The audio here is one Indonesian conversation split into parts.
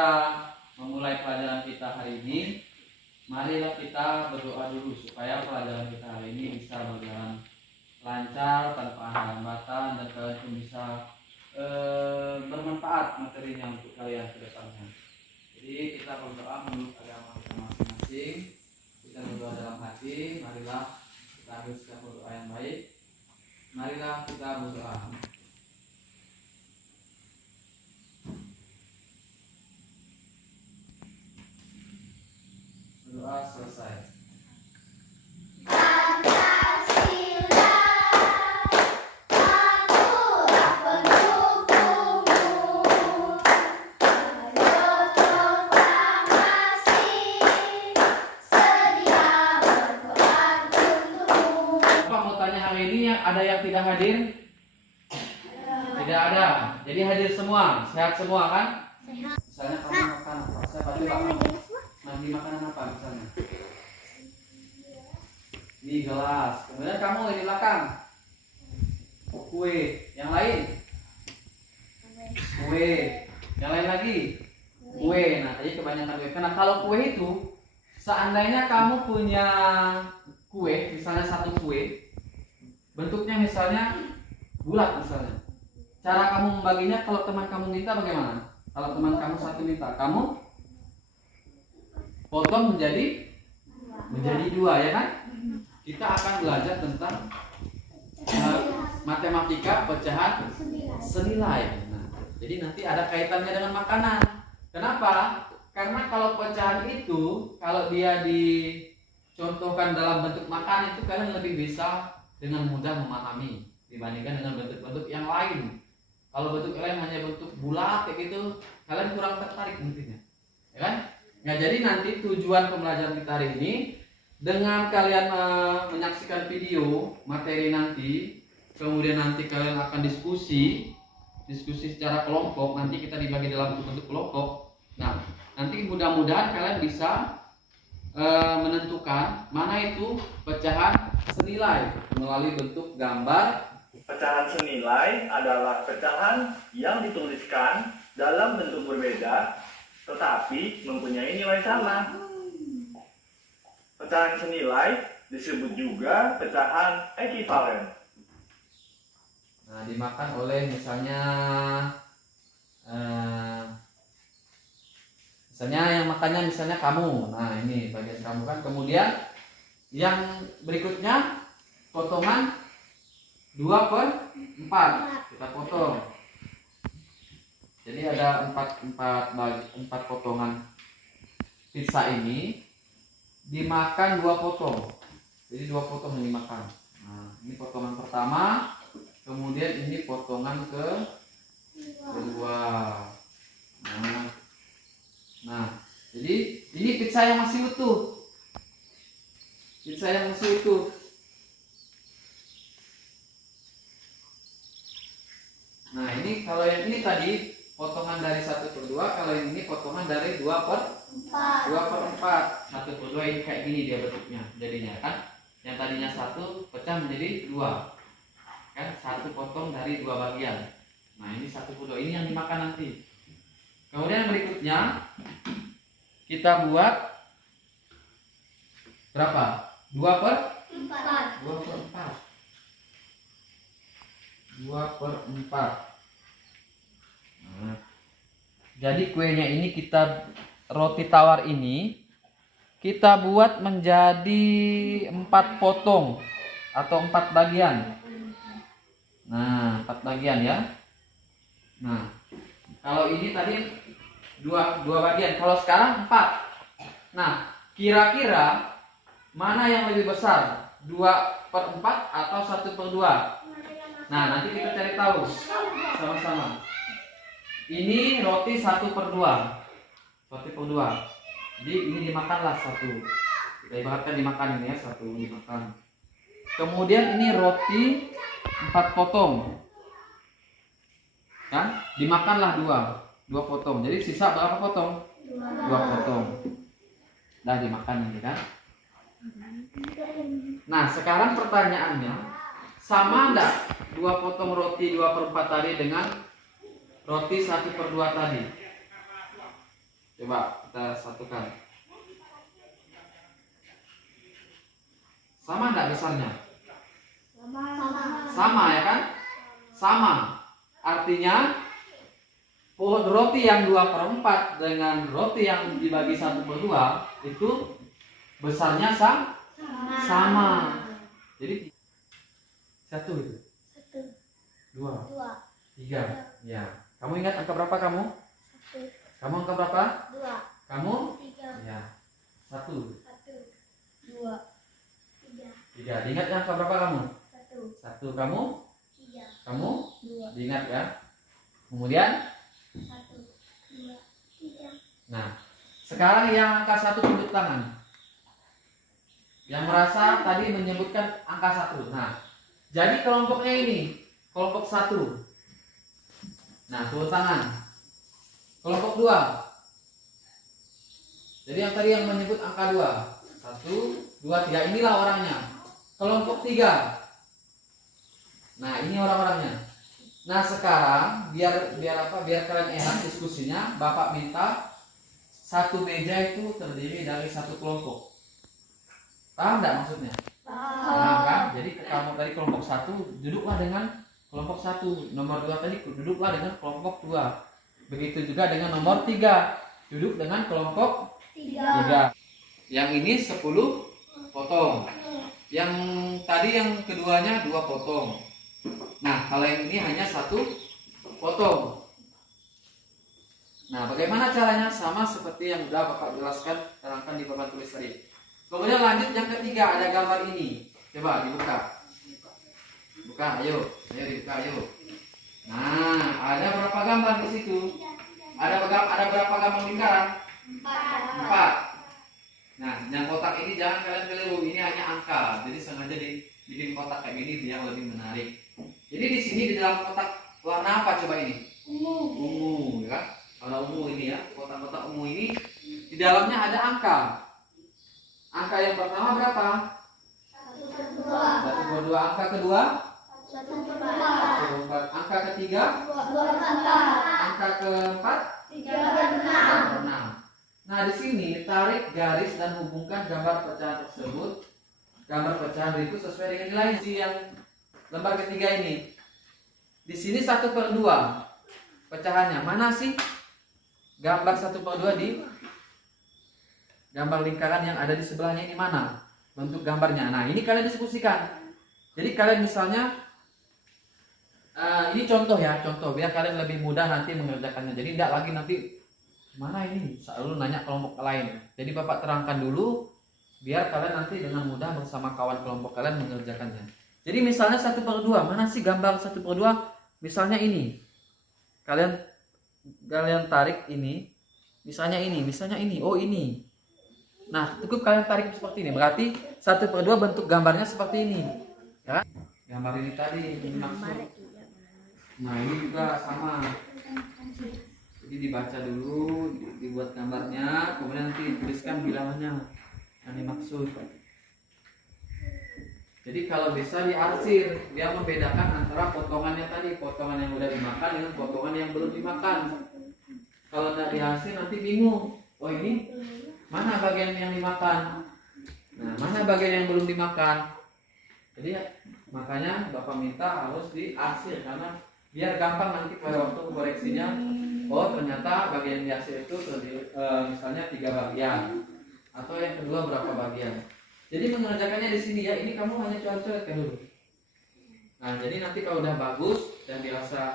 kita memulai pelajaran kita hari ini, marilah kita berdoa dulu supaya pelajaran kita hari ini bisa berjalan lancar tanpa ada hambatan dan kalian pun bisa bermanfaat materinya untuk kalian ke depannya. Jadi kita berdoa menurut agama kita masing-masing. Kita berdoa dalam hati. Marilah kita haruskan berdoa yang baik. Marilah kita berdoa. Berdoa selesai. Ada yang tidak hadir? Tidak ada. Jadi hadir semua, sehat semua kan? Sehat. Misalnya kamu makan apa? Saya pasti makan. Mandi makanan apa misalnya? Ini gelas. Kemudian kamu di belakang. Kue. Yang lain? Kue. Yang lain lagi? Kue. Nah, tadi kebanyakan kue. Karena kalau kue itu, seandainya kamu punya kue, misalnya satu kue, bentuknya misalnya bulat misalnya. Cara kamu membaginya kalau teman kamu minta bagaimana? Kalau teman kamu satu minta, kamu potong menjadi dua, ya kan? Kita akan belajar tentang matematika pecahan senilai. Nah, jadi nanti ada kaitannya dengan makanan. Kenapa? Karena kalau pecahan itu, kalau dia dicontohkan dalam bentuk makan itu kalian lebih bisa dengan mudah memahami dibandingkan dengan bentuk-bentuk yang lain. Kalau bentuk lain hanya bentuk bulat kayak gitu, kalian kurang tertarik nantinya, ya kan? Nah, jadi nanti tujuan pembelajaran kita hari ini dengan kalian menyaksikan video materi nanti, kemudian nanti kalian akan diskusi secara kelompok. Nanti kita dibagi dalam bentuk kelompok. Nah, nanti mudah-mudahan kalian bisa menentukan mana itu pecahan senilai melalui bentuk gambar. Pecahan senilai adalah pecahan yang dituliskan dalam bentuk berbeda tetapi mempunyai nilai sama. Pecahan senilai disebut juga pecahan ekivalen. Nah, dimakan oleh misalnya yang makannya misalnya kamu. Nah, ini bagian kamu kan. Kemudian yang berikutnya potongan 2/4 kita potong. Jadi ada 4 potongan pizza ini dimakan 2 potong. Jadi 2 potong yang dimakan. Nah, ini potongan pertama, kemudian ini potongan kedua. Nah, jadi ini pizza yang masih utuh. Pizza yang masih utuh. Nah, ini kalau yang ini tadi potongan dari 1/2, kalau yang ini potongan dari 2/4. 1/2 ini kayak gini dia bentuknya jadinya kan. Yang tadinya 1 pecah menjadi 2. Kan 1 potong dari 2 bagian. Nah, ini 1/2 ini yang dimakan nanti. Kemudian berikutnya kita buat berapa? 2/4. 2/4. Nah, jadi kuenya ini roti tawar ini kita buat menjadi 4 potong atau 4 bagian. Nah, 4 bagian ya. Nah, kalau ini tadi 2 bagian, kalau sekarang 4. Nah, kira-kira mana yang lebih besar? 2/4 atau 1/2? Nah, nanti kita cari tahu sama-sama. Ini roti 1/2. 1/2. Jadi ini dimakanlah 1. Kita ibaratkan dimakan ini ya, 1 dimakan. Kemudian ini roti 4 potong. Kan? Dimakanlah 2 potong. Jadi sisa berapa potong? 2 potong. Dah dimakan ini kan? Nah, sekarang pertanyaannya, sama enggak 2 potong roti 2/4 tadi dengan roti 1/2 tadi? Coba kita satukan. Sama enggak besarnya? Sama ya kan? Sama. Artinya roti yang 2/4 dengan roti yang dibagi 1/2 itu besarnya sama. Jadi 1 itu. 2, 3. Ya. Kamu ingat angka berapa kamu? Kamu angka berapa? 2, Kamu? 3, Ya. 1, 2, 3, 3. Diingat angka berapa kamu? 1, 1. Kamu? 3, Kamu? 2, Diingat ya. Kemudian 1, 2, 3. nah, sekarang yang angka 1 tunjuk tangan. Yang merasa tadi menyebutkan angka 1. Nah, jadi kelompoknya ini, kelompok 1. Nah, turun tangan. Kelompok 2. Jadi yang tadi yang menyebut angka 2. 1, 2, 3. Inilah orangnya. Kelompok 3. Nah, ini orang-orangnya. Nah, sekarang biar apa? Biar kalian enak diskusinya, Bapak minta satu meja itu terdiri dari satu kelompok. Paham enggak maksudnya? Paham kan? Jadi kamu tadi kelompok 1 duduklah dengan kelompok 1. Nomor 2 tadi duduklah dengan kelompok 2. Begitu juga dengan nomor 3. Duduk dengan kelompok 3. Yang ini 10 potong. Yang tadi yang keduanya 2 potong. Nah, kalau yang ini hanya 1 potong. Nah, bagaimana caranya? Sama seperti yang sudah Bapak jelaskan, terangkan di papan tulis tadi. Kemudian lanjut yang ketiga, ada gambar ini. Coba dibuka. Buka, ayo dibuka, ayo. Nah, ada berapa gambar di situ? Ada berapa gambar lingkaran? 4. Nah, yang kotak ini jangan kalian keliru, ini hanya angka. Jadi sengaja dibikin kotak kayak gini biar lebih menarik. Jadi di sini di dalam kotak warna apa coba ini? Ungu, ya kan? Kalau ungu ini ya, kotak-kotak ungu ini di dalamnya ada angka. Angka yang pertama berapa? 1/2. Angka kedua? 1/4. Angka ketiga? 2/4. Angka keempat? 3/6. Nah, di sini tarik garis dan hubungkan gambar pecahan tersebut. Gambar pecahan itu sesuai dengan nilai di yang lembar ketiga ini. Di sini 1/2 pecahannya. Mana sih gambar 1/2 di gambar lingkaran yang ada di sebelahnya ini mana? Bentuk gambarnya. Nah, ini kalian diskusikan. Jadi kalian misalnya ini contoh ya, contoh biar kalian lebih mudah nanti mengerjakannya. Jadi tidak lagi nanti mana ini selalu nanya kelompok lain. Jadi Bapak terangkan dulu biar kalian nanti dengan mudah bersama kawan kelompok kalian mengerjakannya. Jadi misalnya 1/2, mana sih gambar 1/2? Misalnya ini. Kalian tarik ini. Misalnya ini. Oh, ini. Nah, cukup kalian tarik seperti ini. Berarti 1/2 bentuk gambarnya seperti ini. Ya? Gambar ini tadi ini maksud. Nah, ini juga sama. Jadi dibaca dulu, dibuat gambarnya, kemudian nanti tuliskan bilangannya. Yang dimaksud. Jadi kalau bisa diarsir, dia membedakan antara potongannya tadi, potongan yang udah dimakan dengan potongan yang belum dimakan. Kalau nggak diarsir nanti bingung. Oh, ini mana bagian yang dimakan? Nah, mana bagian yang belum dimakan? Jadi makanya Bapak minta harus diarsir karena biar gampang nanti pada waktu koreksinya. Oh, ternyata bagian diarsir itu misalnya 3 bagian atau yang kedua berapa bagian. Jadi mengerjakannya di sini ya. Ini kamu hanya coret-coretkan dulu. Nah, jadi nanti kalau udah bagus dan dirasa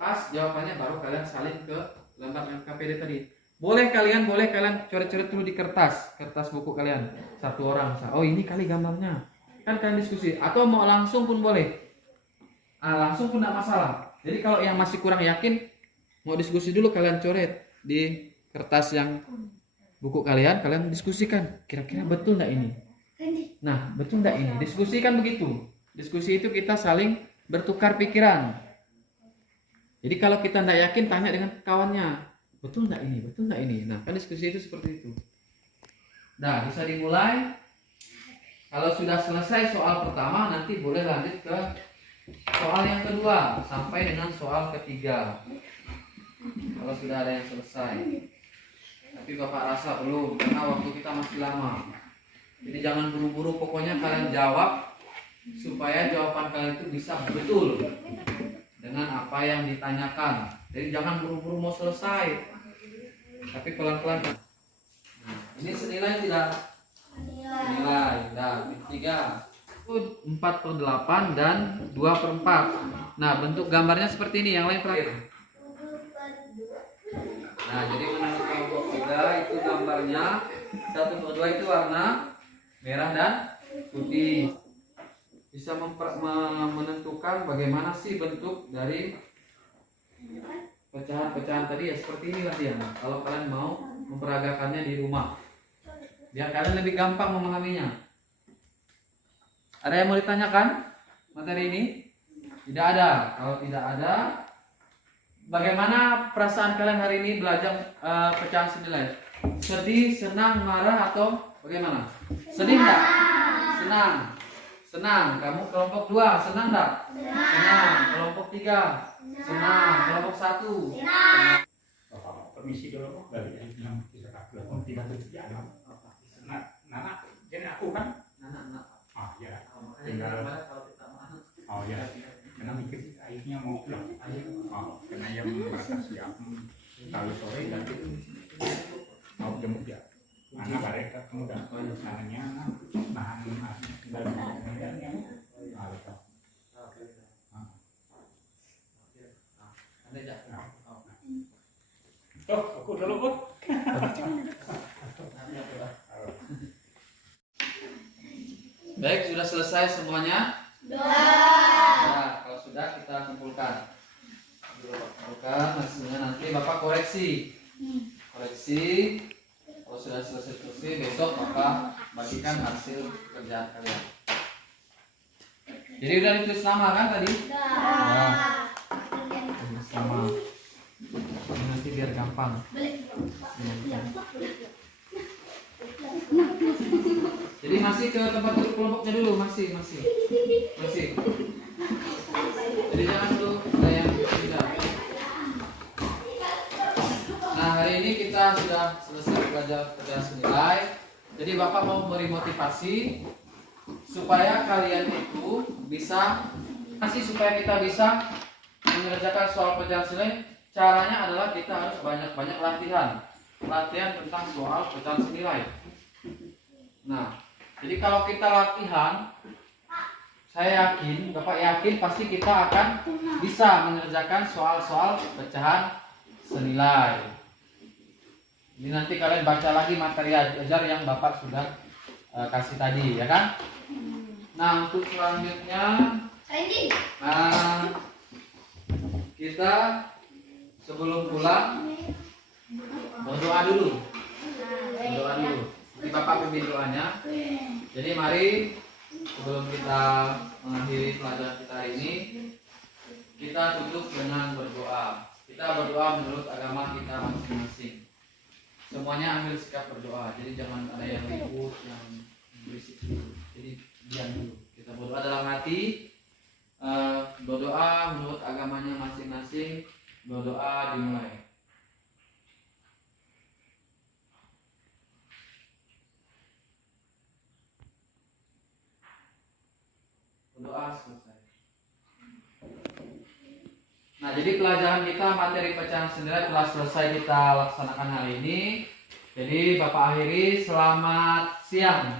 pas jawabannya baru kalian salin ke lembar KPD tadi. Boleh kalian coret-coret dulu di kertas buku kalian. Satu orang. Oh, ini kali gambarnya. Kan kalian diskusi atau mau langsung pun boleh. Langsung pun tidak masalah. Jadi kalau yang masih kurang yakin mau diskusi dulu, kalian coret di kertas yang buku kalian diskusikan. Kira-kira betul enggak ini? Nah, betul enggak ini? Diskusikan begitu. Diskusi itu kita saling bertukar pikiran. Jadi kalau kita enggak yakin tanya dengan kawannya. Betul enggak ini? Betul enggak ini? Nah, kan diskusi itu seperti itu. Nah, bisa dimulai. Kalau sudah selesai soal pertama, nanti boleh lanjut ke soal yang kedua sampai dengan soal ketiga. Kalau sudah ada yang selesai. Tapi Bapak rasa belum, karena waktu kita masih lama. Jadi jangan buru-buru, pokoknya kalian jawab supaya jawaban kalian itu bisa betul dengan apa yang ditanyakan. Jadi jangan buru-buru mau selesai, tapi pelan-pelan. Nah, ini senilai tidak? Senilai. Nah, 3. 4/8 dan 2/4. Nah, bentuk gambarnya seperti ini. Yang lain terakhir. Nah, jadi menurut kelompok 3 itu gambarnya 1/2 itu warna merah dan putih. Bisa menentukan bagaimana sih bentuk dari pecahan-pecahan tadi ya, seperti inilah dia. Kalau kalian mau memperagakannya di rumah, biar kalian lebih gampang memahaminya. Ada yang mau ditanyakan materi ini? Tidak ada. Kalau tidak ada, bagaimana perasaan kalian hari ini belajar pecahan senilai? Sedih, senang, marah, atau bagaimana? Sedih enggak? Senang. Senang. Kamu kelompok 2, senang enggak? Senang. Kelompok 3, senang. Kelompok 1, senang. Permisi dulu, dari yang tidak Nana, jadi aku kan? Anak-anak. Oh ya, Tinggal kalau kita mau. oh ya, karena mikir akhirnya mau pulang. Oh, karena yang merasa siap kalau sore nanti mau jemput ya. Anak barek kamu dah, nananya nahan dalam yang oh, aku dulu kok. Baik, sudah selesai semuanya? Nah, kalau sudah kita kumpulkan. Kumpulkan hasilnya, nanti Bapak koreksi. Koreksi. Kalau sudah selesai besok Bapak bagikan hasil kerjaan kalian. Jadi udah ditulis nama kan tadi? Nah, tulis nama. Ini nanti biar gampang. Jadi masih ke tempat duduk kelompoknya dulu, masih. Jadi jangan dulu ada yang tidak. Nah, hari ini kita sudah selesai belajar pecahan senilai. Jadi Bapak mau beri motivasi supaya kalian itu bisa supaya kita bisa mengerjakan soal pecahan senilai. Caranya adalah kita harus banyak-banyak latihan tentang soal pecahan senilai. Nah, jadi kalau kita latihan, saya yakin, Bapak yakin pasti kita akan bisa mengerjakan soal-soal pecahan senilai. Ini nanti kalian baca lagi materi ajar yang Bapak sudah kasih tadi, ya kan? Nah, untuk selanjutnya, kita sebelum pulang berdoa dulu. Ini Bapak pimpin doanya. Jadi mari sebelum kita mengakhiri pelajaran kita hari ini, kita tutup dengan berdoa. Kita berdoa menurut agama kita masing-masing. Semuanya ambil sikap berdoa. Jadi jangan ada yang ribut, yang berisik dulu. Jadi diam dulu. Kita berdoa dalam hati. Berdoa menurut agamanya masing-masing. Berdoa dimulai. Doa selesai. Nah, jadi pelajaran kita materi pecahan senilai telah selesai kita laksanakan hari ini. Jadi Bapak akhiri, selamat siang.